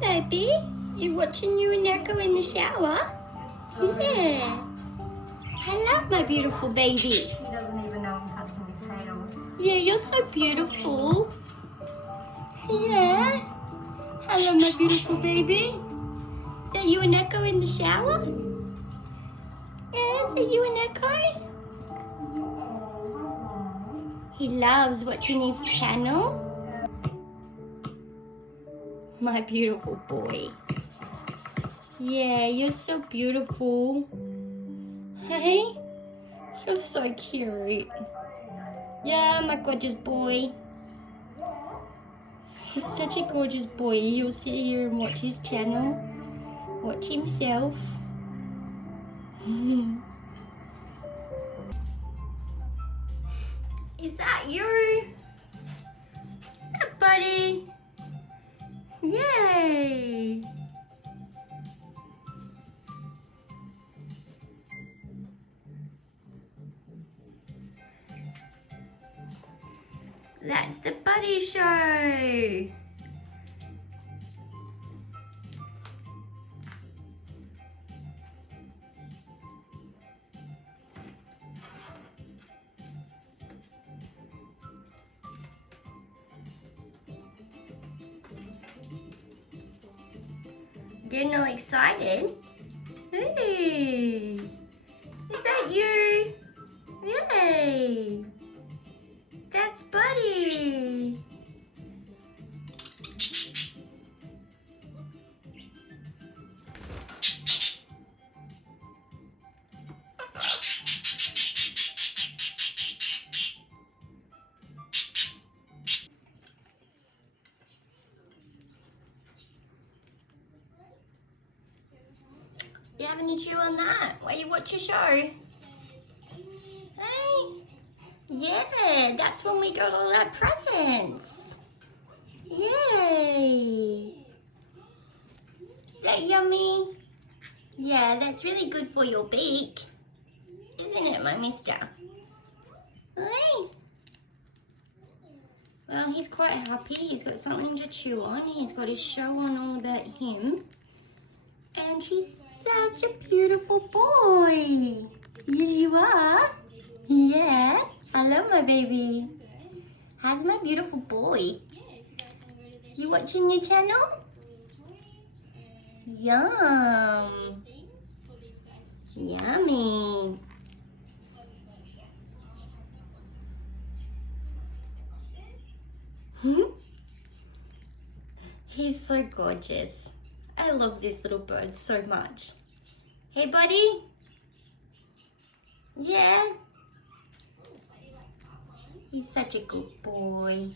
baby. You watching you and Echo in the shower? Yeah. Hello, my beautiful baby. He doesn't even know I'm touching his tail. Yeah, you're so beautiful. Yeah. Hello, my beautiful baby. Is that you and Echo in the shower? Yeah, is that you and Echo? He loves watching his channel. My beautiful boy. Yeah, you're so beautiful. Hey, you're so cute. Yeah, my gorgeous boy. He's such a gorgeous boy. He'll sit here and watch his channel. Watch himself. Is that you? Yeah, buddy. Yay. That's the Buddy Show. Getting all excited. Hey, is that you? Yay, that's Buddy. You having a chew on that while you watch your show? Hey, yeah, that's when we got all our presents. Yay! Is that yummy? Yeah, that's really good for your beak, isn't it, my mister? Hey. Well, he's quite happy. He's got something to chew on. He's got his show on all about him. And he's such a beautiful boy. Yes, you are. Yeah. Hello, my baby. How's my beautiful boy? You watching your channel? Yum. Yummy. He's so gorgeous. I love this little bird so much. Hey, buddy. Yeah. He's such a good boy.